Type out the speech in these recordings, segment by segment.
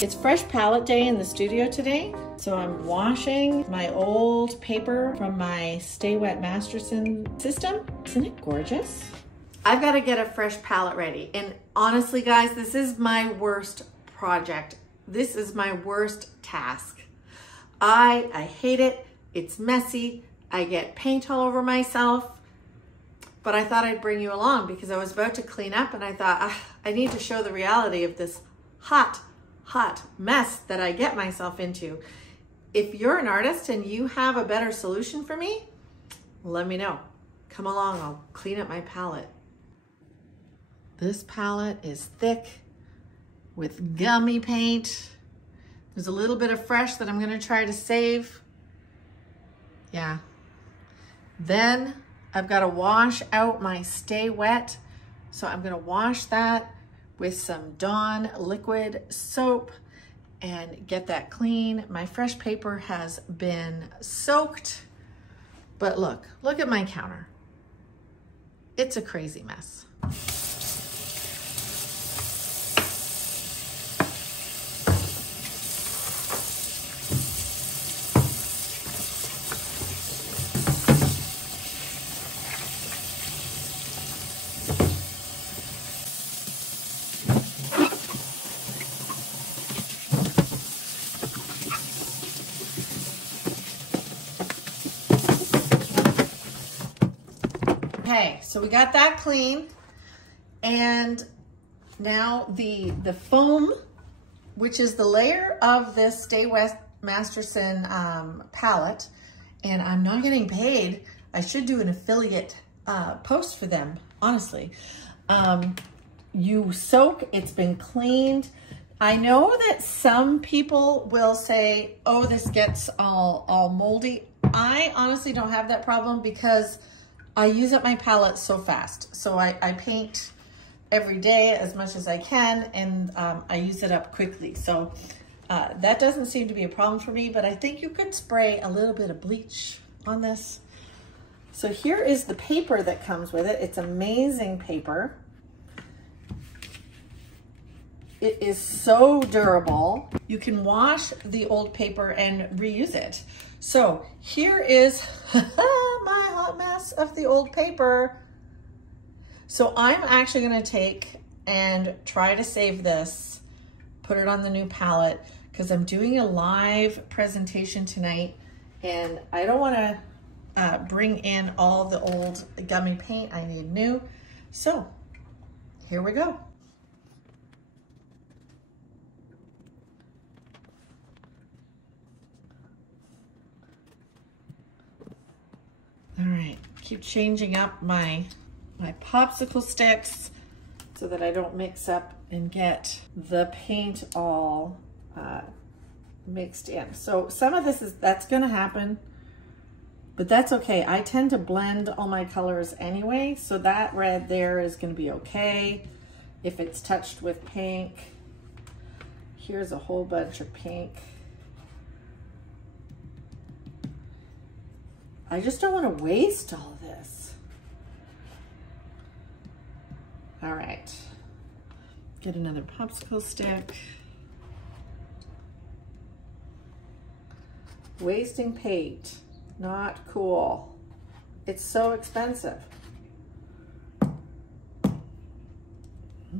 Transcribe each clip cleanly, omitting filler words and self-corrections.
It's fresh palette day in the studio today, so I'm washing my old paper from my Stay Wet Masterson system. Isn't it gorgeous? I've got to get a fresh palette ready, and honestly guys, this is my worst project. This is my worst task. I hate it. It's messy. I get paint all over myself, but I thought I'd bring you along because I was about to clean up and I thought, I need to show the reality of this hot mess that I get myself into. If you're an artist and you have a better solution for me, let me know. Come along, I'll clean up my palette. This palette is thick with gummy paint. There's a little bit of fresh that I'm gonna try to save. Yeah. Then I've got to wash out my Stay Wet. So I'm gonna wash that with some Dawn liquid soap and get that clean. My fresh paper has been soaked, but look at my counter. It's a crazy mess. Okay, so we got that clean, and now the foam, which is the layer of this Stay Wet Masterson palette, and I'm not getting paid. I should do an affiliate post for them, honestly. You soak, it's been cleaned. I know that some people will say, oh, this gets all moldy. I honestly don't have that problem because I use up my palette so fast. So I paint every day as much as I can, and I use it up quickly. So that doesn't seem to be a problem for me, but I think you could spray a little bit of bleach on this. So here is the paper that comes with it. It's amazing paper. It is so durable. You can wash the old paper and reuse it. So here is my hot mess of the old paper. So I'm actually gonna take and try to save this, put it on the new palette, because I'm doing a live presentation tonight and I don't wanna bring in all the old gummy paint. I need new. So here we go. All right, keep changing up my popsicle sticks so that I don't mix up and get the paint all mixed in. So some of that's gonna happen, but that's okay. I tend to blend all my colors anyway, so that red there is gonna be okay. If it's touched with pink, here's a whole bunch of pink. I just don't want to waste all of this. All right, get another popsicle stick. Wasting paint, not cool. It's so expensive.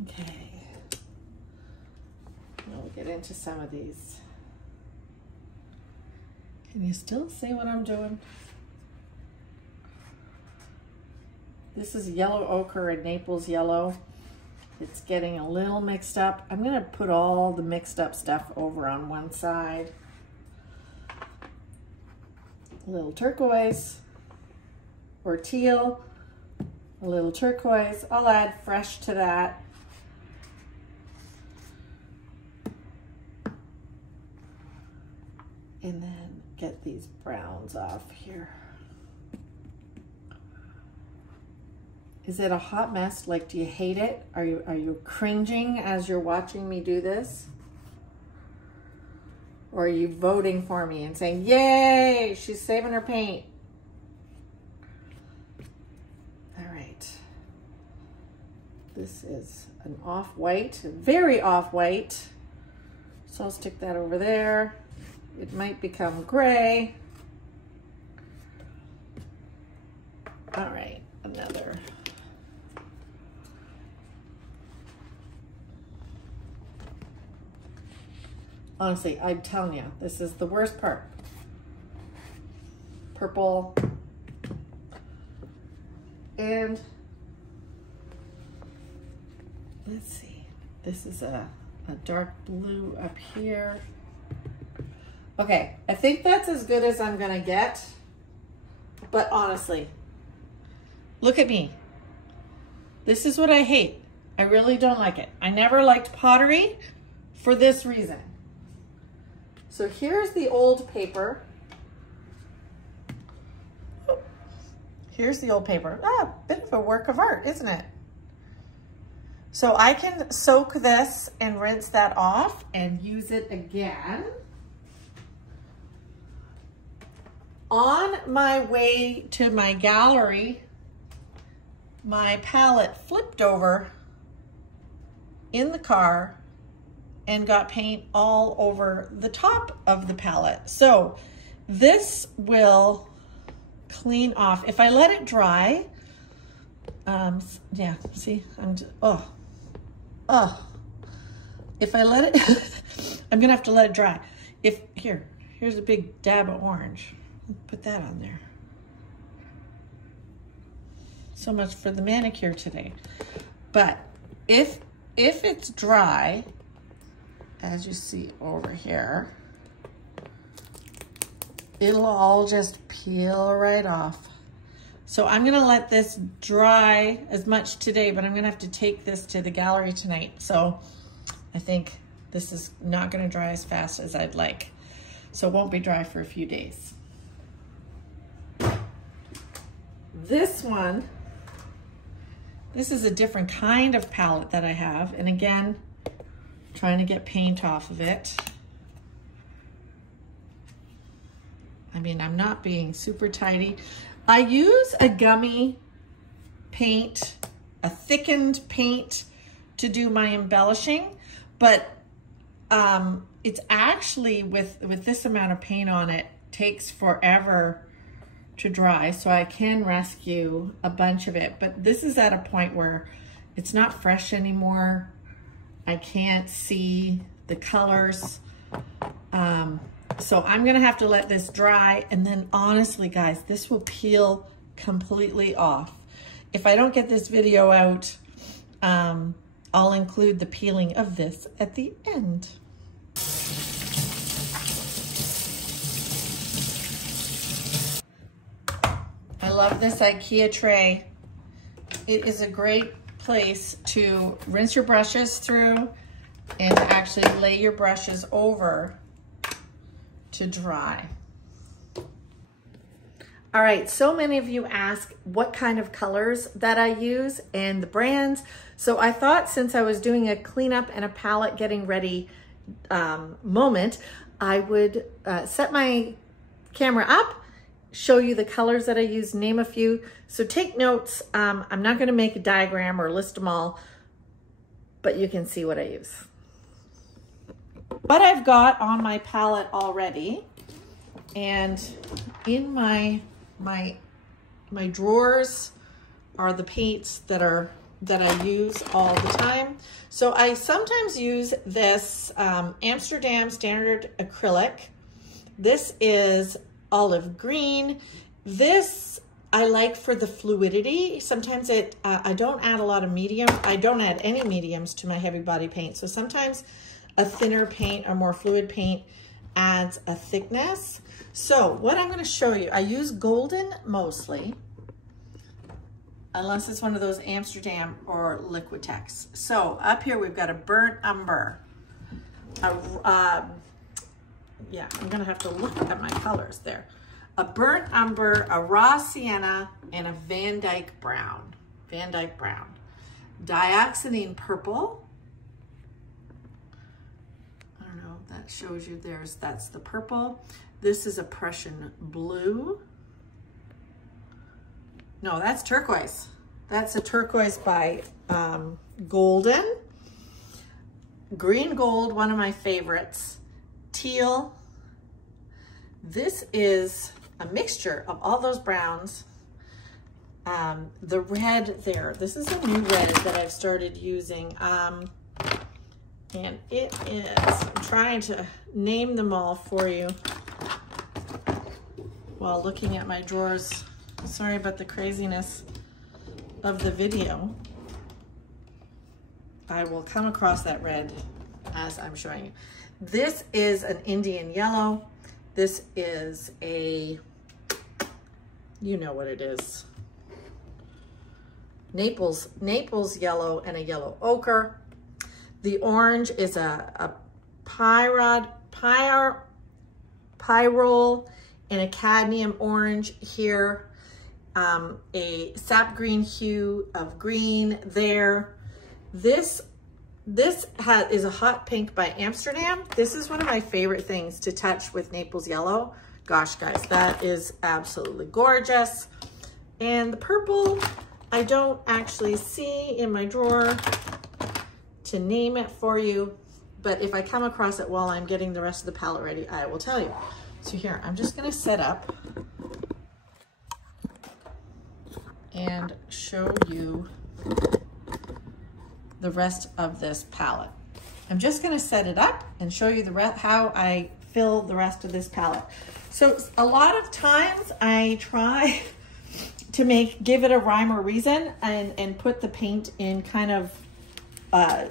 Okay, we'll get into some of these. Can you still see what I'm doing? This is yellow ochre and Naples yellow. It's getting a little mixed up. I'm gonna put all the mixed up stuff over on one side. A little turquoise or teal, a little turquoise. I'll add fresh to that. And then get these browns off here. Is it a hot mess? Like, do you hate it? Are you cringing as you're watching me do this? Or are you voting for me and saying, yay, she's saving her paint? All right. This is an off-white, very off-white. So I'll stick that over there. It might become gray. All right, another. Honestly, I'm telling you, this is the worst part. Purple. And let's see, this is a dark blue up here. Okay, I think that's as good as I'm gonna get, but honestly, look at me. This is what I hate. I really don't like it. I never liked pottery for this reason. So here's the old paper. Here's the old paper. Ah, bit of a work of art, isn't it? So I can soak this and rinse that off and use it again. On my way to my gallery, my palette flipped over in the car and got paint all over the top of the palette. So this will clean off. If I let it dry, yeah, see, I'm just, if I let it, I'm gonna have to let it dry. Here's a big dab of orange. Put that on there. So much for the manicure today. But if it's dry, as you see over here, it'll all just peel right off. So I'm gonna let this dry as much today, but I'm gonna have to take this to the gallery tonight. So I think this is not gonna dry as fast as I'd like. So it won't be dry for a few days. This one, this is a different kind of palette that I have. And again, trying to get paint off of it. I mean, I'm not being super tidy. I use a gummy paint, a thickened paint to do my embellishing, but it's actually, with this amount of paint on it, takes forever to dry, so I can rescue a bunch of it. But this is at a point where it's not fresh anymore. I can't see the colors. So I'm gonna have to let this dry, and then honestly, guys, this will peel completely off. If I don't get this video out, I'll include the peeling of this at the end. I love this IKEA tray. It is a great place to rinse your brushes through and actually lay your brushes over to dry. All right, so many of you ask what kind of colors that I use and the brands. So I thought, since I was doing a cleanup and a palette getting ready moment, I would set my camera up, show you the colors that I use, name a few. So take notes. I'm not gonna make a diagram or list them all, but you can see what I use. What I've got on my palette already, and in my drawers are the paints that I use all the time. So I sometimes use this Amsterdam Standard Acrylic. This is olive green. This I like for the fluidity. Sometimes I don't add a lot of medium. I don't add any mediums to my heavy body paint. So sometimes a thinner paint or more fluid paint adds a thickness. So what I'm going to show you, I use golden mostly, unless it's one of those Amsterdam or Liquitex. So up here we've got a burnt umber. Yeah, I'm going to have to look at my colors there. A burnt umber, a raw sienna, and a Van Dyke brown. Van Dyke brown. Dioxazine purple. I don't know, that shows you that's the purple. This is a Prussian blue. No, that's turquoise. That's a turquoise by Golden. green gold, one of my favorites, teal. This is a mixture of all those browns. The red there, this is a new red that I've started using. And it is, I'm trying to name them all for you while looking at my drawers. Sorry about the craziness of the video. I will come across that red as I'm showing you. This is an Indian yellow. This is a, you know what it is, Naples yellow and a yellow ochre. The orange is a pyrrole and a cadmium orange here. A sap green hue of green there. This is a hot pink by Amsterdam. This is one of my favorite things to touch with Naples yellow. Gosh, guys, that is absolutely gorgeous. And the purple, I don't actually see in my drawer to name it for you, but if I come across it while I'm getting the rest of the palette ready, I will tell you. So here, I'm just gonna set up and show you the rest of this palette. I'm just gonna set it up and show you how I fill the rest of this palette. So a lot of times I try to give it a rhyme or reason and put the paint in kind of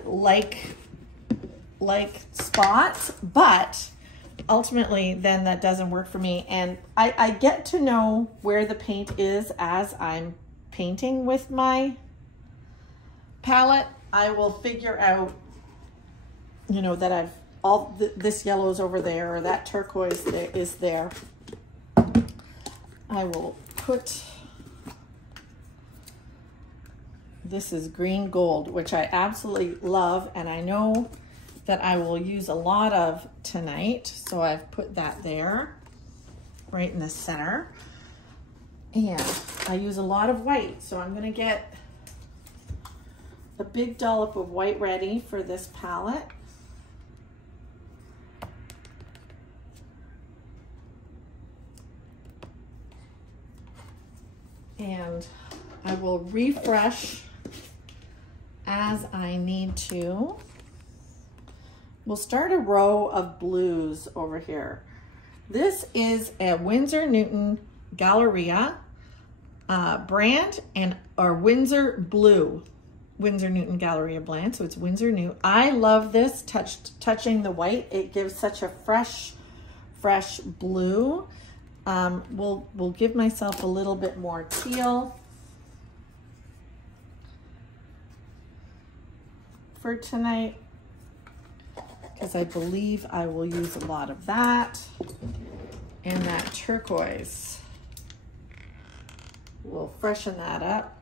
like spots, but ultimately then that doesn't work for me. And I get to know where the paint is as I'm painting with my palette. I will figure out, you know, that this yellow is over there or that turquoise is there. I will put, this is green gold, which I absolutely love, and I know that I will use a lot of tonight. So I've put that there, right in the center. And I use a lot of white, so I'm gonna get a big dollop of white ready for this palette. And I will refresh as I need to. We'll start a row of blues over here. This is a Winsor Newton Galleria brand or Winsor Blue. Winsor Newton Galleria blend, so it's Winsor New. I love this, touching the white. It gives such a fresh blue. We'll give myself a little bit more teal for tonight, because I believe I will use a lot of that. And that turquoise, we'll freshen that up.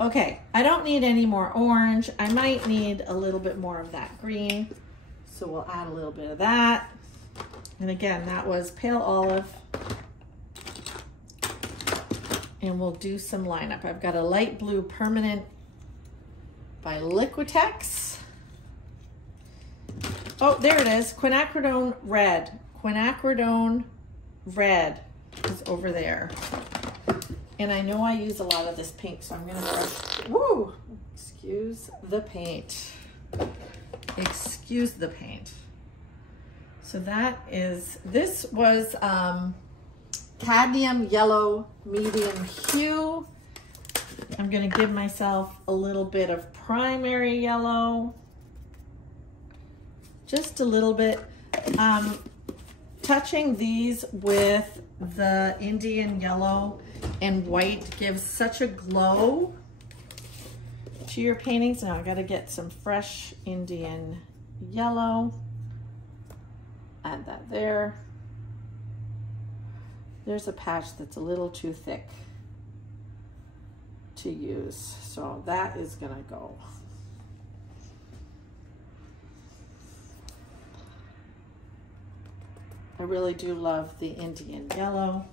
Okay, I don't need any more orange. I might need a little bit more of that green, so we'll add a little bit of that. And again, that was pale olive. And we'll do some lineup. I've got a light blue permanent by Liquitex. Oh, there it is, quinacridone red. Quinacridone red is over there. And I know I use a lot of this pink, so I'm gonna brush, woo, excuse the paint. Excuse the paint. So that is, this was cadmium yellow medium hue. I'm gonna give myself a little bit of primary yellow. Just a little bit. Touching these with the Indian yellow and white gives such a glow to your paintings. Now I gotta get some fresh Indian yellow. Add that there. There's a patch that's a little too thick to use, so that is gonna go. I really do love the Indian yellow.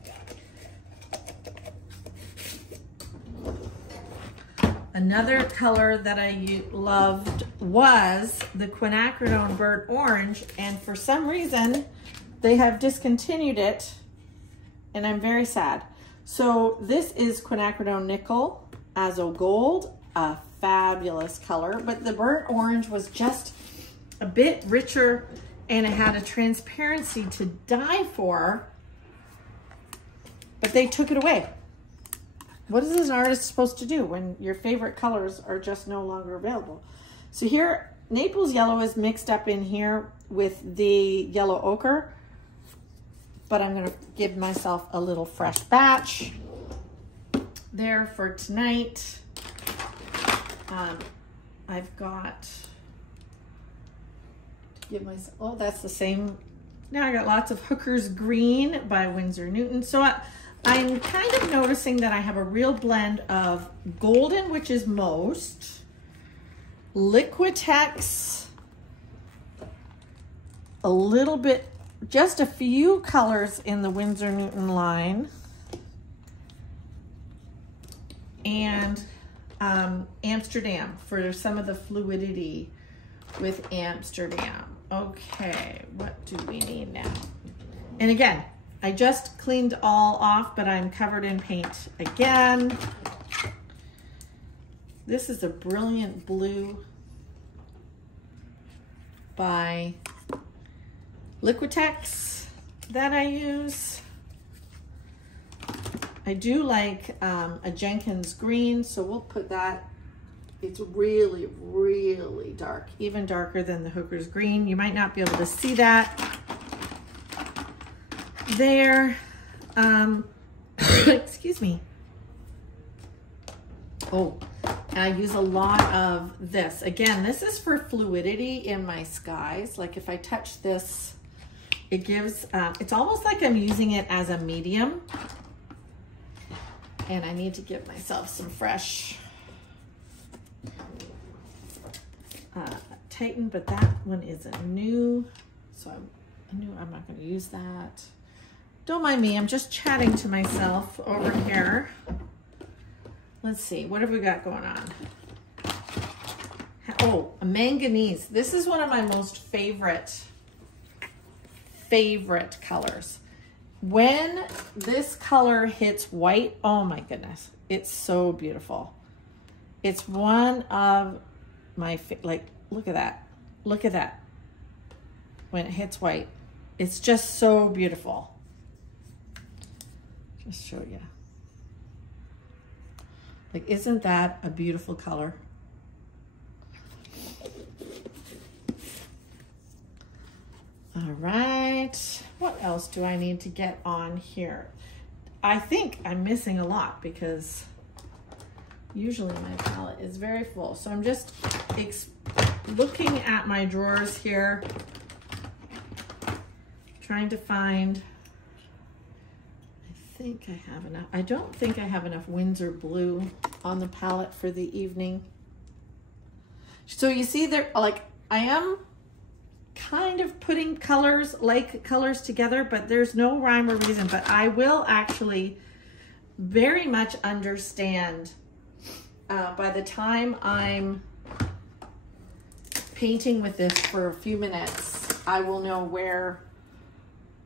Another color that I loved was the quinacridone burnt orange, and for some reason they have discontinued it, and I'm very sad. So this is quinacridone nickel azo gold, a fabulous color, but the burnt orange was just a bit richer and it had a transparency to die for, but they took it away. What is an artist supposed to do when your favorite colors are just no longer available? So here, Naples yellow is mixed up in here with the yellow ochre, but I'm gonna give myself a little fresh batch there for tonight. I've got, to give myself, oh, that's the same. Now I got lots of Hooker's Green by Winsor Newton. So I'm kind of noticing that I have a real blend of golden, which is most, Liquitex, a little bit, just a few colors in the Winsor Newton line, and Amsterdam for some of the fluidity with Amsterdam. Okay, what do we need now? And again, I just cleaned all off, but I'm covered in paint again. This is a brilliant blue by Liquitex that I use. I do like a Jenkins green, so we'll put that. It's really, really dark, even darker than the Hooker's Green. You might not be able to see that there. Excuse me. Oh, and I use a lot of this. Again, this is for fluidity in my skies. Like if I touch this, it gives, it's almost like I'm using it as a medium. And I need to give myself some fresh Titan, but that one isn't new. So I'm not gonna use that. Don't mind me, I'm just chatting to myself over here. Let's see, what have we got going on? Oh, a manganese. This is one of my most favorite colors. When this color hits white, oh my goodness, it's so beautiful. It's one of my, like, look at that. Look at that. When it hits white, it's just so beautiful. Just show you. Like, isn't that a beautiful color? All right, what else do I need to get on here? I think I'm missing a lot because usually my palette is very full. So I'm just looking at my drawers here, trying to find, I think I have enough. I don't think I have enough Winsor blue on the palette for the evening. So you see there, like, I am kind of putting colors, like colors together, but there's no rhyme or reason. But I will actually very much understand by the time I'm painting with this for a few minutes, I will know where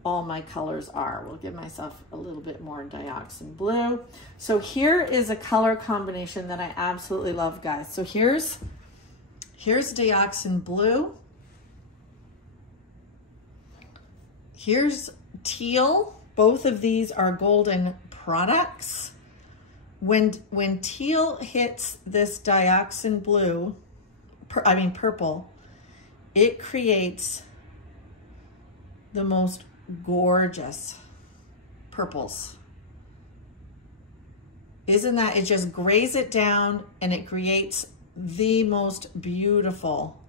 all my colors are. We'll give myself a little bit more dioxin blue. So here is a color combination that I absolutely love, guys. So here's dioxin blue. Here's teal. Both of these are golden products. When teal hits this dioxin blue, purple, it creates the most gorgeous purples. Isn't that, it just grays it down and it creates the most beautiful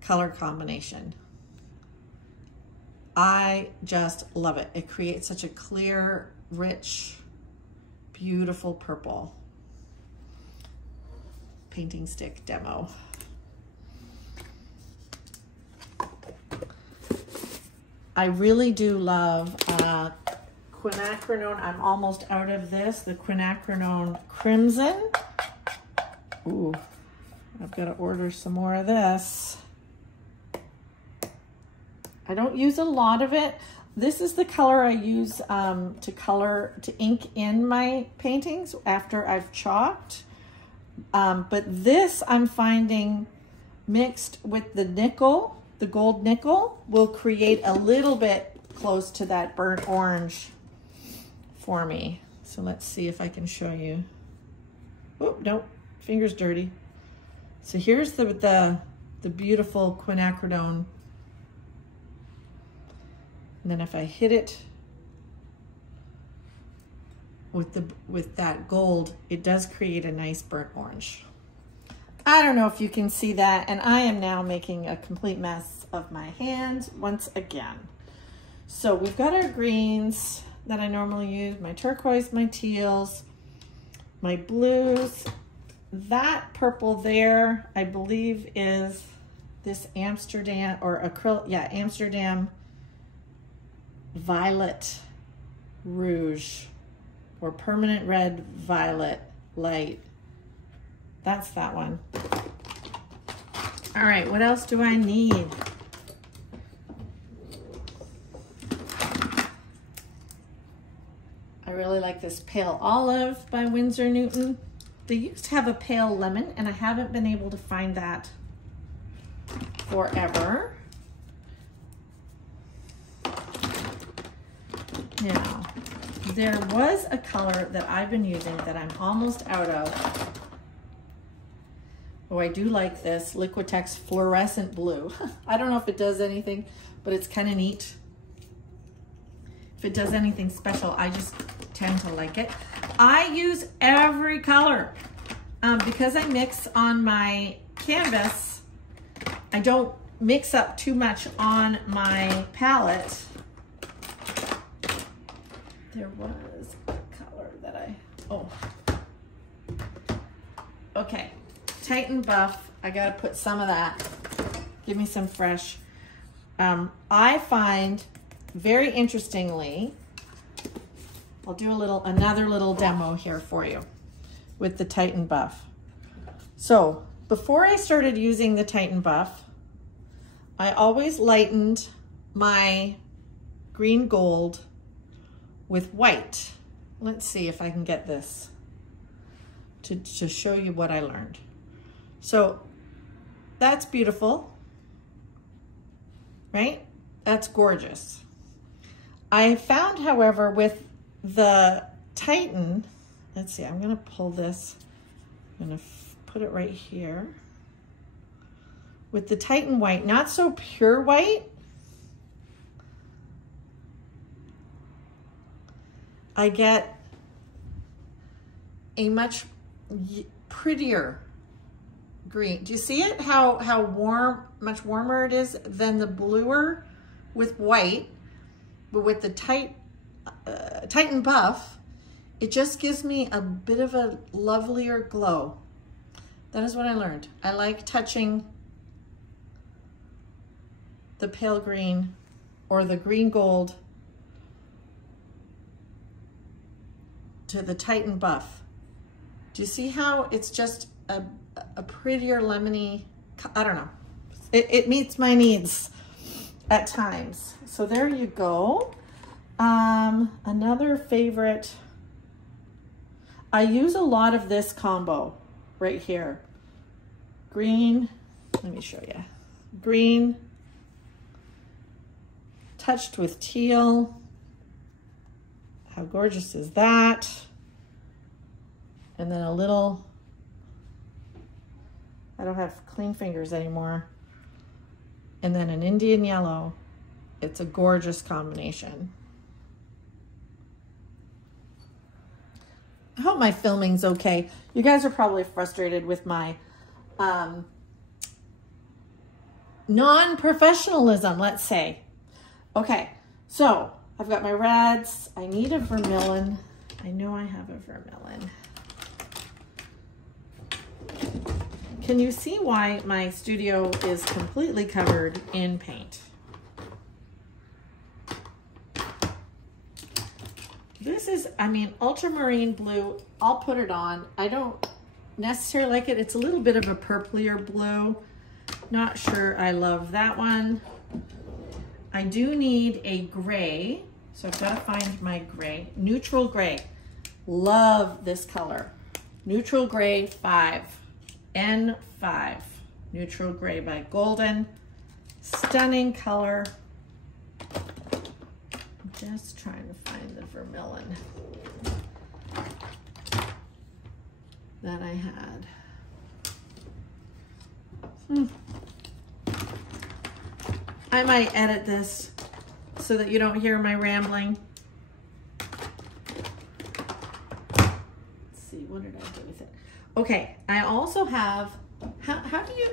color combination. I just love it. It creates such a clear, rich, beautiful purple. Painting stick demo. I really do love quinacridone. I'm almost out of this. The quinacridone Crimson. Ooh, I've got to order some more of this. I don't use a lot of it. This is the color I use to ink in my paintings after I've chalked. But this I'm finding mixed with the nickel, the gold nickel, will create a little bit close to that burnt orange for me. So let's see if I can show you. Oh, no, finger's dirty. So here's the beautiful quinacridone. And then if I hit it with that gold, it does create a nice burnt orange. I don't know if you can see that, and I am now making a complete mess of my hands once again. So we've got our greens that I normally use, my turquoise, my teals, my blues. That purple there, I believe, is this Amsterdam or acrylic, yeah, Amsterdam Violet Rouge or Permanent Red Violet Light. That's that one. All right, what else do I need? I really like this Pale Olive by Winsor Newton. They used to have a Pale Lemon, and I haven't been able to find that forever. Now, there was a color that I've been using that I'm almost out of. Oh, I do like this Liquitex Fluorescent Blue. I don't know if it does anything, but it's kind of neat. If it does anything special, I just tend to like it. I use every color. Because I mix on my canvas, I don't mix up too much on my palette. There was a color that okay. Titan Buff, I gotta put some of that. Give me some fresh. I find, very interestingly, I'll do another little demo here for you with the Titan Buff. So before I started using the Titan Buff, I always lightened my green gold with white. Let's see if I can get this to show you what I learned. So that's beautiful, right? That's gorgeous. I found, however, with the Titan, let's see, I'm gonna pull this, I'm gonna put it right here. With the Titan white, not so pure white, I get a much prettier green. Do you see it? How warm, much warmer it is than the bluer with white, but with the Titan Buff, it just gives me a bit of a lovelier glow. That is what I learned. I like touching the pale green or the green gold to the Titan Buff. Do you see how it's just a prettier lemony, I don't know. It meets my needs at times. So there you go. Another favorite, I use a lot of this combo right here. Green, let me show you. Green, touched with teal. How gorgeous is that? And then a little, I don't have clean fingers anymore. And then an Indian yellow. It's a gorgeous combination. I hope my filming's okay. You guys are probably frustrated with my non-professionalism, let's say. Okay, so I've got my reds. I need a vermilion. I know I have a vermilion. Can you see why my studio is completely covered in paint? This is, I mean, ultramarine blue. I'll put it on. I don't necessarily like it. It's a little bit of a purplier blue. Not sure I love that one. I do need a gray, so I've got to find my gray. Neutral gray. Love this color. Neutral gray 5. N5. Neutral gray by Golden. Stunning color. I'm just trying to find the vermilion that I had. I might edit this so that you don't hear my rambling. Let's see, what did I do with it? Okay, I also have, how do you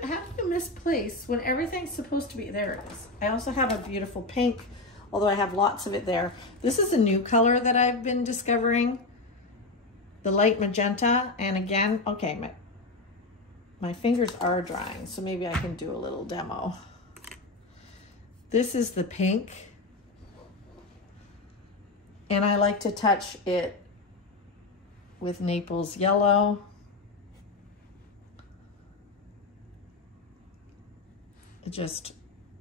misplace when everything's supposed to be, there it is. I also have a beautiful pink, although I have lots of it there. This is a new color that I've been discovering, the light magenta. And again, okay, my fingers are drying, so maybe I can do a little demo. This is the pink, and I like to touch it with Naples yellow.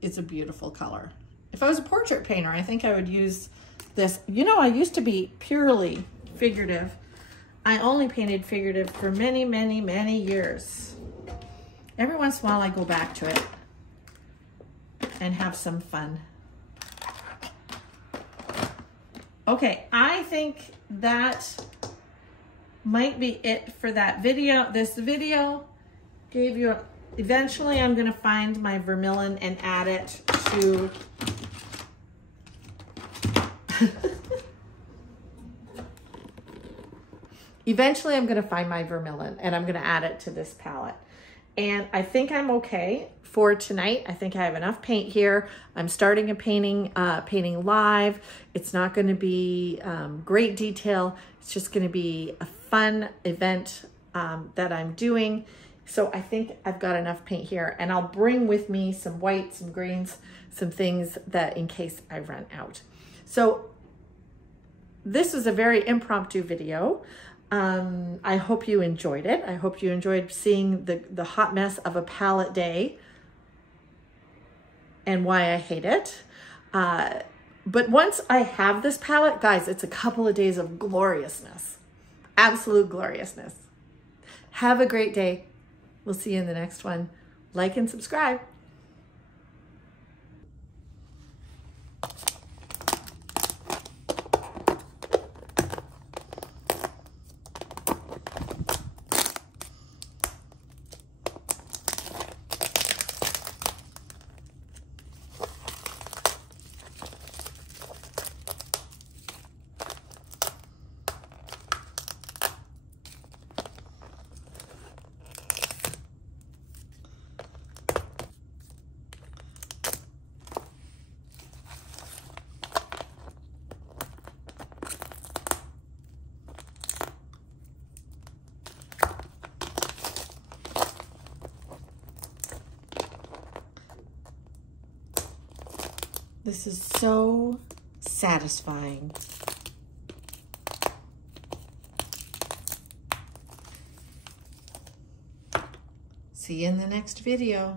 It's a beautiful color. If I was a portrait painter, I think I would use this. You know, I used to be purely figurative. I only painted figurative for many, many, many years. Every once in a while I go back to it and have some fun. Okay, I think that might be it for that video. This video gave you, eventually I'm gonna find my vermilion and add it to, eventually I'm gonna find my vermilion and I'm gonna add it to this palette. And I think I'm okay for tonight. I think I have enough paint here. I'm starting a painting live. It's not gonna be great detail. It's just gonna be a fun event that I'm doing. So I think I've got enough paint here, and I'll bring with me some whites, some greens, some things that in case I run out. So this is a very impromptu video. I hope you enjoyed it. I hope you enjoyed seeing the hot mess of a palette day and why I hate it. But once I have this palette, guys, it's a couple of days of gloriousness, absolute gloriousness. Have a great day. We'll see you in the next one. Like and subscribe. This is so satisfying. See you in the next video.